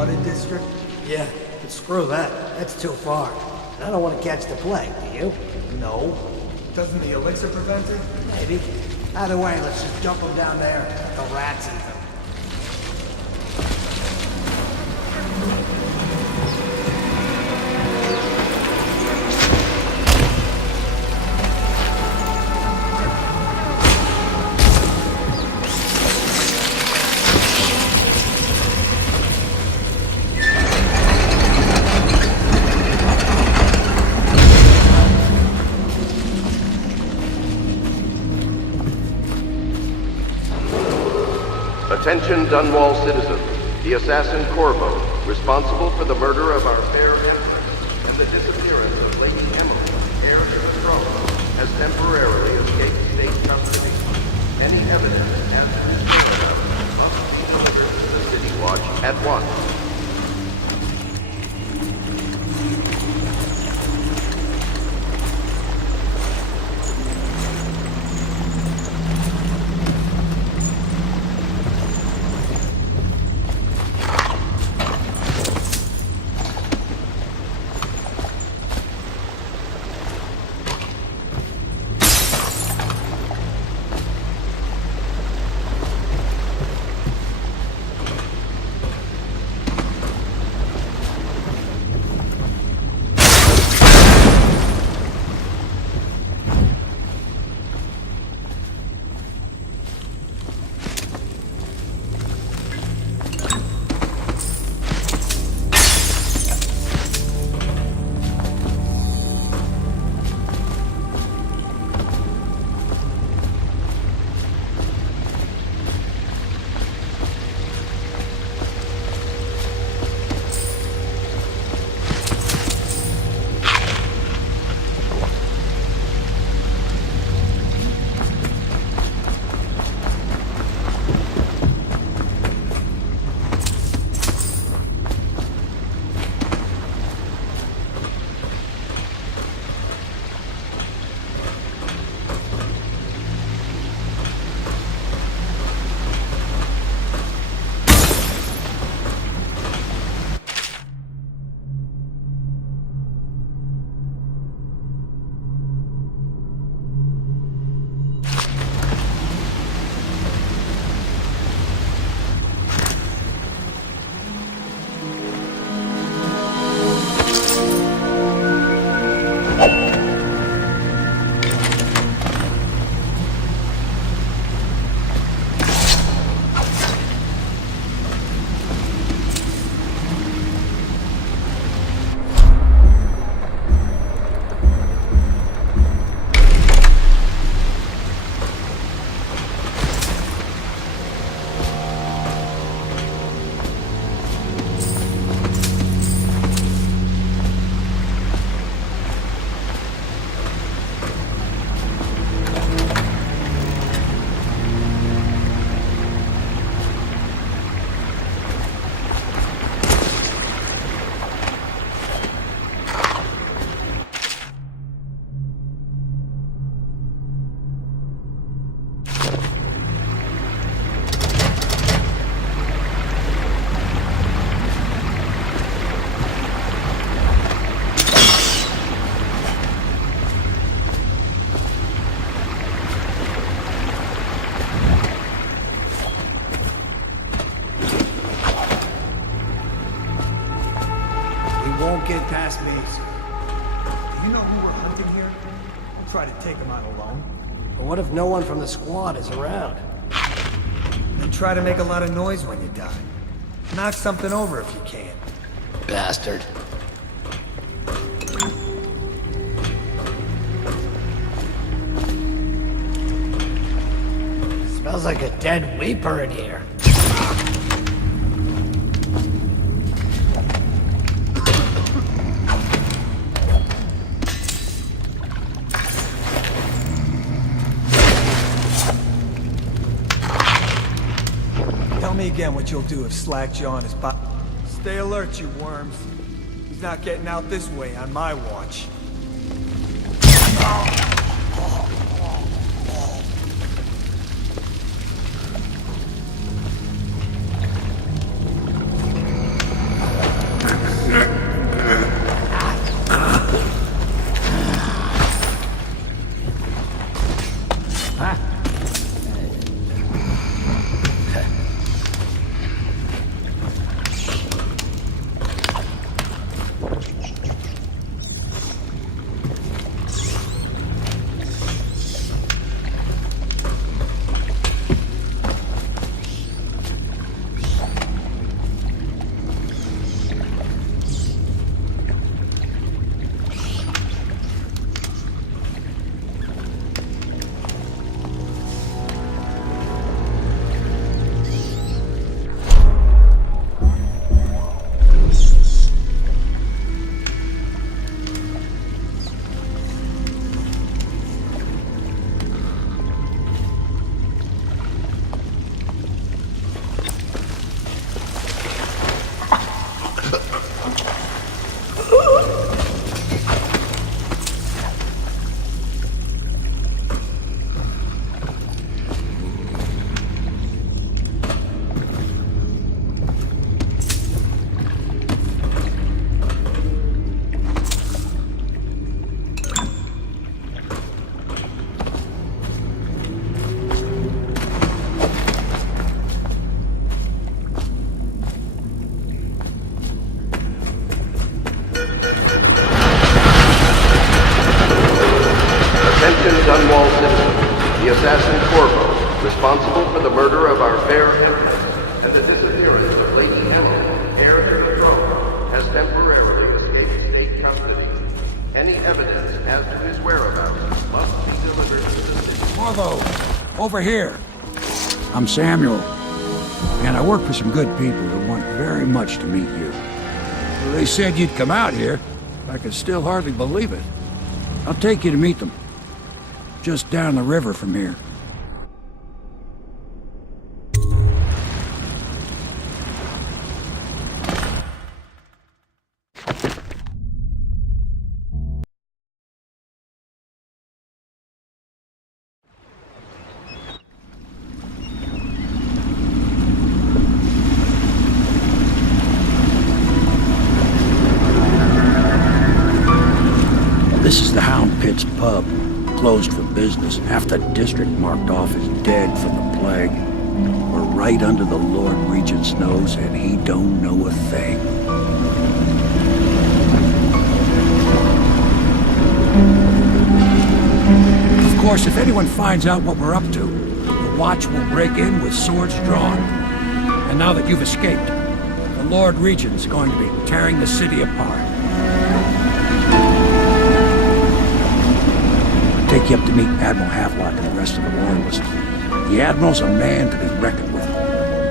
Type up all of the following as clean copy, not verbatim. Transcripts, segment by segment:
flooded district? Yeah, but screw that. That's too far. And I don't want to catch the plague, do you? No. Doesn't the elixir prevent it? Maybe. Either way, let's just dump them down there. The rats eat them. Attention Dunwall citizens. The assassin Corvo, responsible for the murder of our fair empress and the disappearance of Lady Emily, heir to the throne, has temporarily escaped state custody. Any evidence as to his whereabouts must be delivered to the City Watch at once. Won't get past me. Do you know who we're hunting here? We'll try to take him out alone. But what if no one from the squad is around? Then try to make a lot of noise when you die. Knock something over if you can. Bastard. Smells like a dead Weeper in here. Tell me again what you'll do if Slackjaw is by. Stay alert, you worms. He's not getting out this way on my watch. Attention Dunwall citizens. The assassin Corvo, responsible for the murder of our fair empress and the disappearance of Lady Emily, heir to the throne, has temporarily escaped state custody. Any evidence as to his whereabouts must be delivered to the city. Corvo, over here. I'm Samuel, and I work for some good people who want very much to meet you. They said you'd come out here. I can still hardly believe it. I'll take you to meet them. Just down the river from here. This is the Hound Pit's pub, closed for business. Half the district marked off as dead from the plague. We're right under the Lord Regent's nose, and he don't know a thing. Of course, if anyone finds out what we're up to, the Watch will break in with swords drawn. And now that you've escaped, the Lord Regent's going to be tearing the city apart. Take you up to meet Admiral Havelock and the rest of the Royalists. The Admiral's a man to be reckoned with.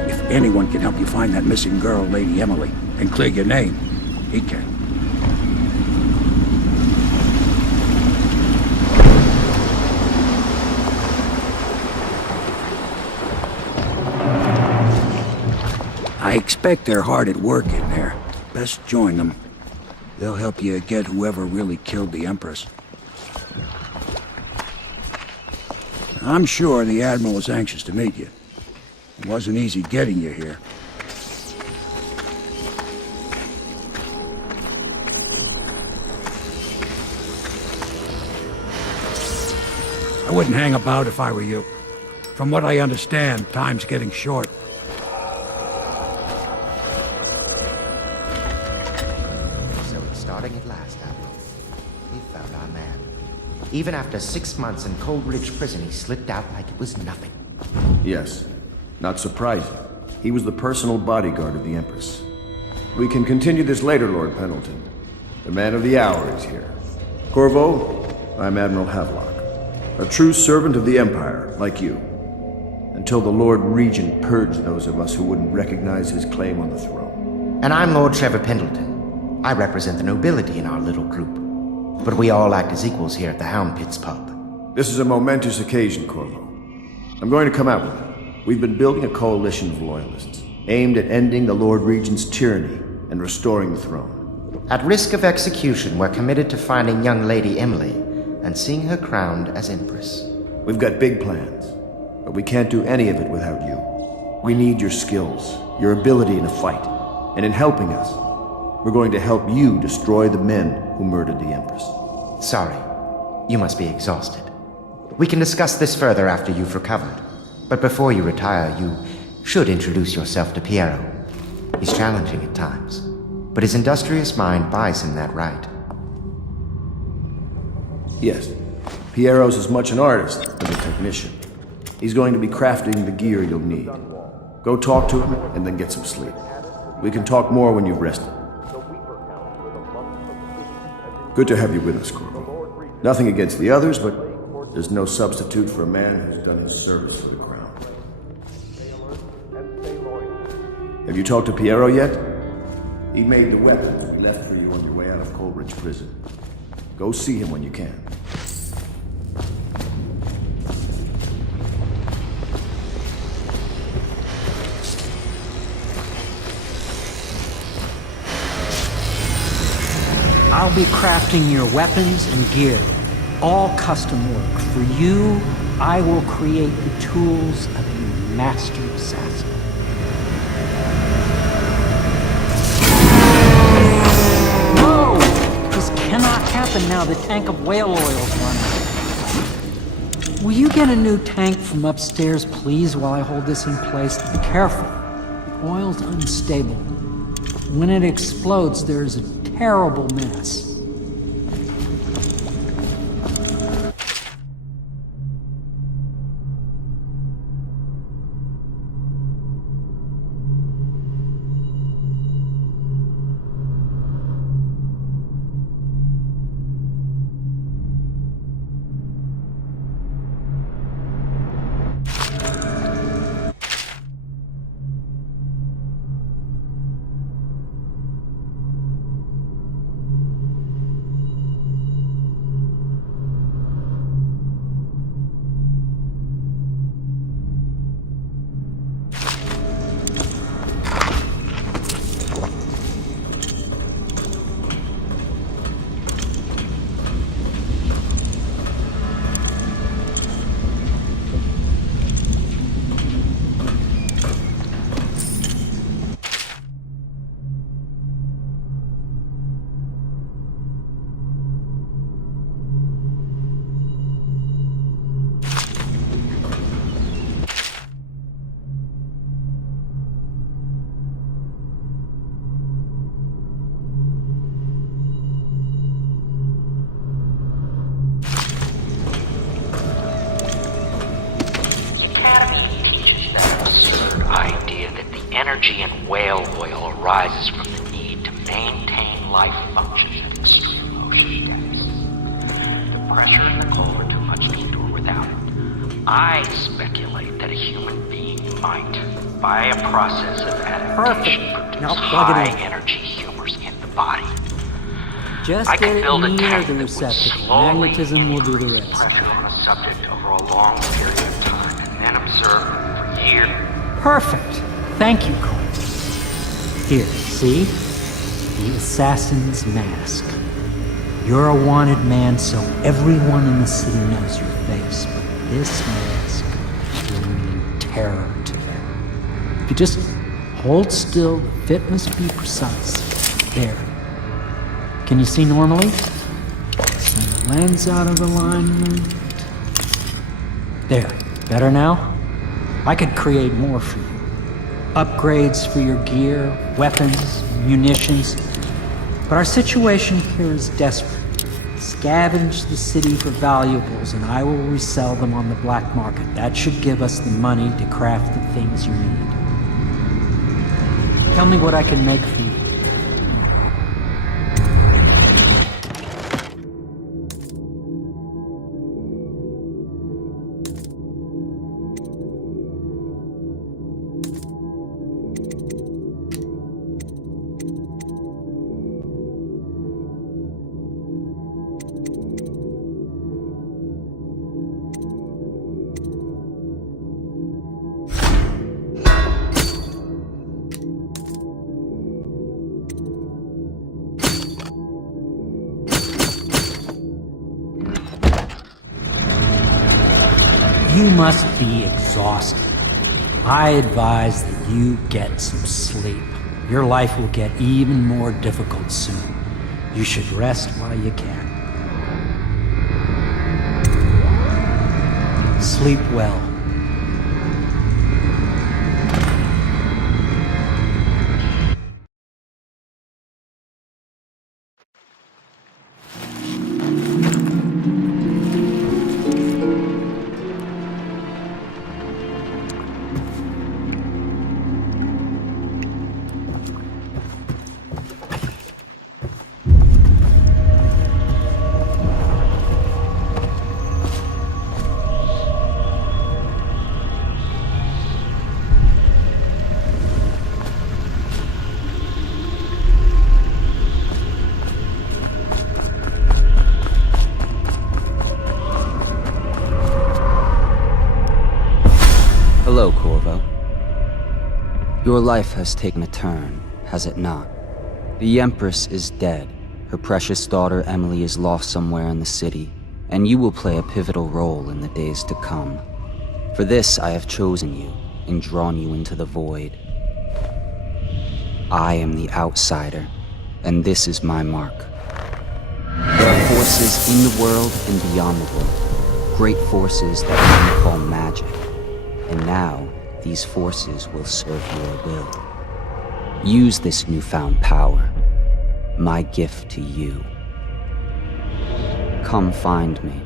If anyone can help you find that missing girl, Lady Emily, and clear your name, he can. I expect they're hard at work in there. Best join them. They'll help you get whoever really killed the Empress. I'm sure the Admiral was anxious to meet you. It wasn't easy getting you here. I wouldn't hang about if I were you. From what I understand, time's getting short. So it's starting at last, Admiral. We found our man. Even after 6 months in Cold Ridge Prison, he slipped out like it was nothing. Yes. Not surprising. He was the personal bodyguard of the Empress. We can continue this later, Lord Pendleton. The man of the hour is here. Corvo, I'm Admiral Havelock. A true servant of the Empire, like you. Until the Lord Regent purged those of us who wouldn't recognize his claim on the throne. And I'm Lord Trevor Pendleton. I represent the nobility in our little group. But we all act as equals here at the Hound Pit's pub. This is a momentous occasion, Corvo. I'm going to come out with it. We've been building a coalition of loyalists, aimed at ending the Lord Regent's tyranny and restoring the throne. At risk of execution, we're committed to finding young Lady Emily and seeing her crowned as Empress. We've got big plans, but we can't do any of it without you. We need your skills, your ability in a fight, and in helping us, we're going to help you destroy the men who murdered the Empress. Sorry. You must be exhausted. We can discuss this further after you've recovered. But before you retire, you should introduce yourself to Piero. He's challenging at times, but his industrious mind buys him that right. Yes, Piero's as much an artist as a technician. He's going to be crafting the gear you'll need. Go talk to him and then get some sleep. We can talk more when you've rested. Good to have you with us, Corvo. Nothing against the others, but there's no substitute for a man who's done his service for the crown. Have you talked to Piero yet? He made the weapons we left for you on your way out of Coleridge Prison. Go see him when you can. I'll be crafting your weapons and gear. All custom work. For you, I will create the tools of a master assassin. Whoa! This cannot happen now. The tank of whale oil's running. Will you get a new tank from upstairs, please, while I hold this in place? Be careful. The oil's unstable. When it explodes, there's a terrible mess. Energy in whale oil arises from the need to maintain life functions at extreme ocean depths. The pressure and the cold are too much to endure without it. I speculate that a human being might, by a process of adaptation, produce high-energy humors in the body. Just I get can it build a near tank the that would receptacle. slowly Magnetism will do the increase rest. pressure on a subject over a long period of time, and then observe for years. Perfect. Thank you, Cole. Here, see? The assassin's mask. You're a wanted man, so everyone in the city knows your face, but this mask will mean terror to them. If you just hold still, the fit must be precise. There. Can you see normally? Send the lens out of alignment. There. Better now? I could create more for you. Upgrades for your gear, weapons, munitions. But our situation here is desperate. Scavenge the city for valuables and I will resell them on the black market. That should give us the money to craft the things you need. Tell me what I can make for you. You must be exhausted. I advise that you get some sleep. Your life will get even more difficult soon. You should rest while you can. Sleep well. Hello, Corvo. Your life has taken a turn, has it not? The Empress is dead, Her precious daughter Emily is lost somewhere in the city, and you will play a pivotal role in the days to come. For this I have chosen you and drawn you into the void. I am the outsider, and this is my mark. There are forces in the world and beyond the world, great forces that men call magic. And now, these forces will serve your will. Use this newfound power, my gift to you. Come find me.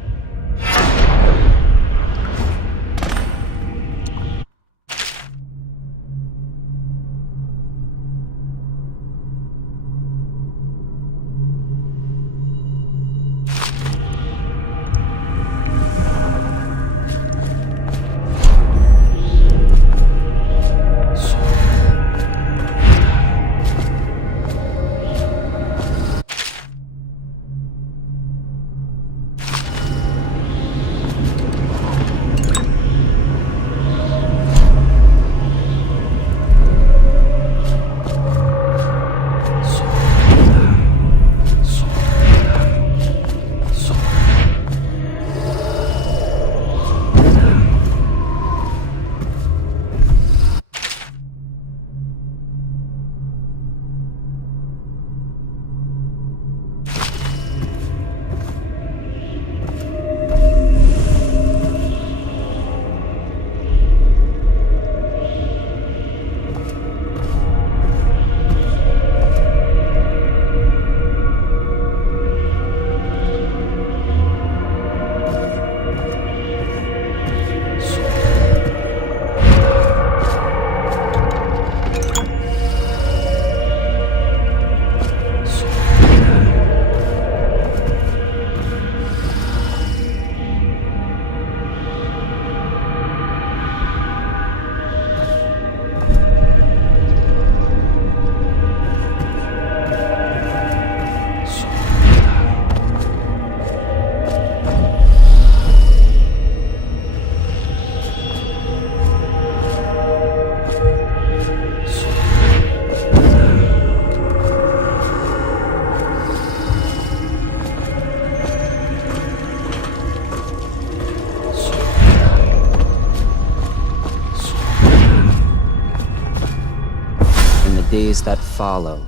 Days that follow,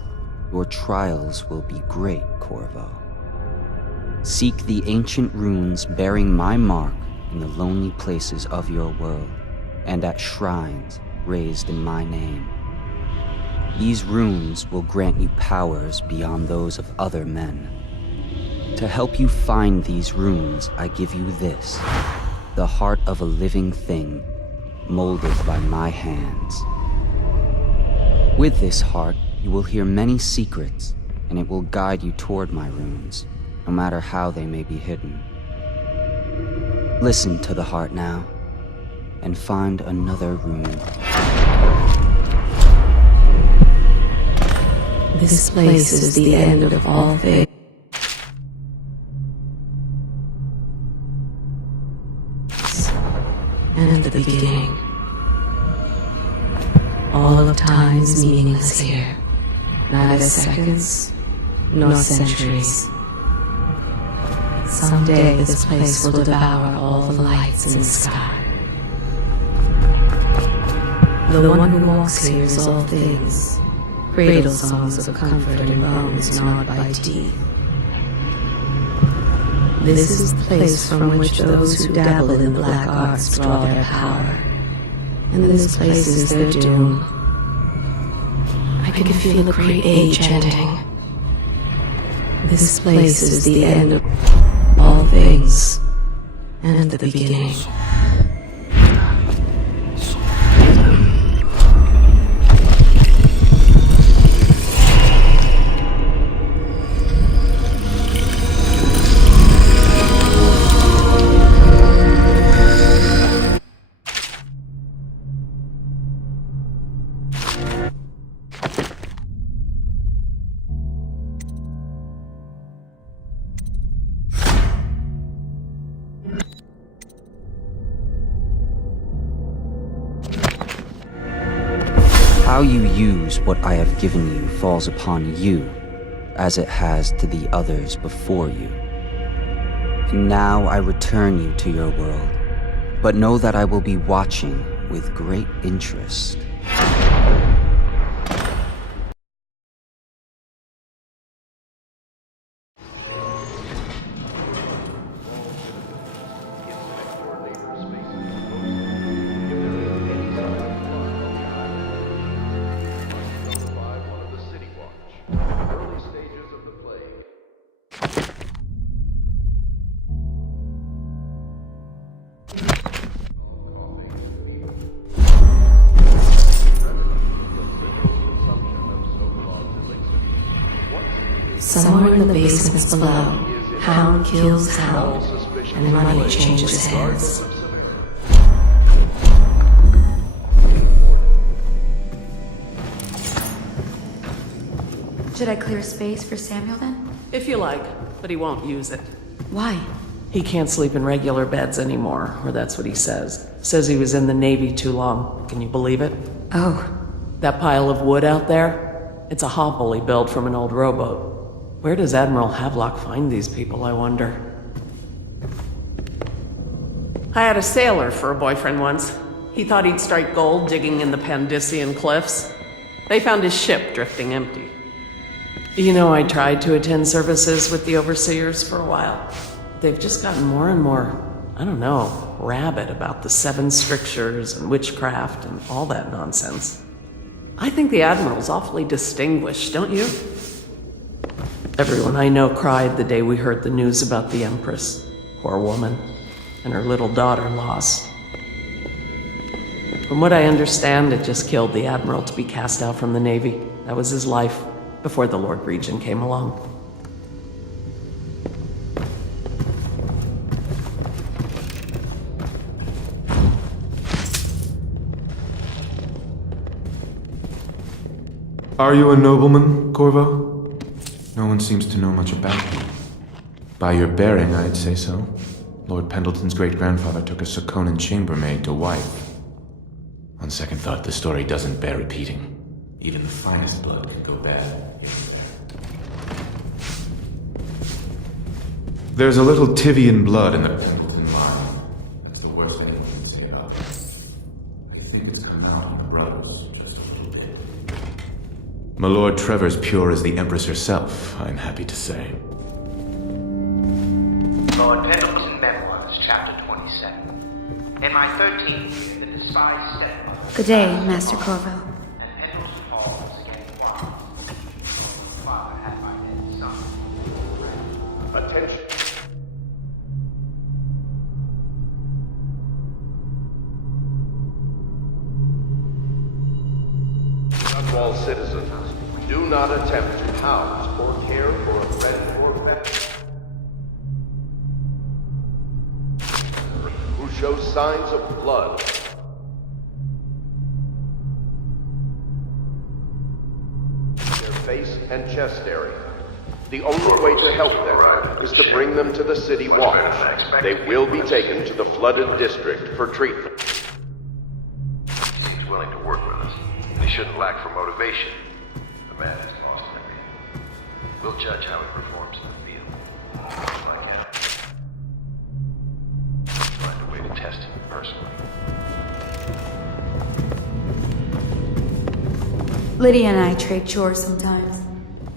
your trials will be great, Corvo. Seek the ancient runes bearing my mark in the lonely places of your world, and at shrines raised in my name. These runes will grant you powers beyond those of other men. To help you find these runes, I give you this, the heart of a living thing, molded by my hands. With this heart, you will hear many secrets, and it will guide you toward my runes, no matter how they may be hidden. Listen to the heart now, and find another rune. This place is the end of all things. And the beginning. All of time is meaningless here. Neither seconds, nor centuries. Someday this place will devour all the lights in the sky. The one who walks here is all things. Cradle songs of comfort and bones gnawed by teeth. This is the place from which those who dabble in the black arts draw their power. And this place is their doom. I can feel a great age ending. This place is the end of all things, and the beginning. How you use what I have given you falls upon you, as it has to the others before you. And now I return you to your world, but know that I will be watching with great interest. Somewhere in the basements below, Hound kills Hound, and money changes hands. Should I clear space for Samuel then? If you like, but he won't use it. Why? He can't sleep in regular beds anymore, or that's what he says. Says he was in the Navy too long. Can you believe it? Oh. That pile of wood out there? It's a hovel he built from an old rowboat. Where does Admiral Havelock find these people, I wonder? I had a sailor for a boyfriend once. He thought he'd strike gold digging in the Pandician cliffs. They found his ship drifting empty. You know, I tried to attend services with the overseers for a while. They've just gotten more and more, I don't know, rabid about the 7 strictures and witchcraft and all that nonsense. I think the Admiral's awfully distinguished, don't you? Everyone I know cried the day we heard the news about the Empress. Poor woman. And her little daughter lost. From what I understand, it just killed the Admiral to be cast out from the Navy. That was his life, before the Lord Regent came along. Are you a nobleman, Corvo? No one seems to know much about you. By your bearing, I'd say so. Lord Pendleton's great-grandfather took a Sokonan chambermaid to wife. On second thought, the story doesn't bear repeating. Even the finest blood can go bad here and there. There's a little Tivian blood in the Pendleton line. That's the worst anyone can say about it. I think it's come out on the brothers just a little bit. My Lord Trevor's pure as the Empress herself, I'm happy to say. Lord Pendleton Memoirs, Chapter 27. In my 13th year, the despised stepmother... Good day, Master Corvo. And Pendleton Hall was getting wild. Father had my dead son. Attention. Dunwall citizens, do not attempt to house or care for a friend or pet who shows signs of blood. Their face and chest area. The only way to help them is to bring them to the city watch. They will be taken to the flooded district for treatment. He's willing to work with us. He shouldn't lack for motivation. The man is lost in everything. We'll judge how he performs in the field. Find out. Find a way to test him personally. Lydia and I trade chores sometimes,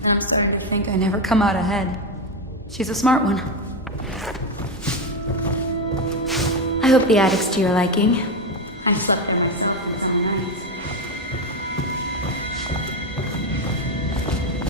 and I'm starting to think I never come out ahead. She's a smart one. I hope the attic's to your liking. I slept there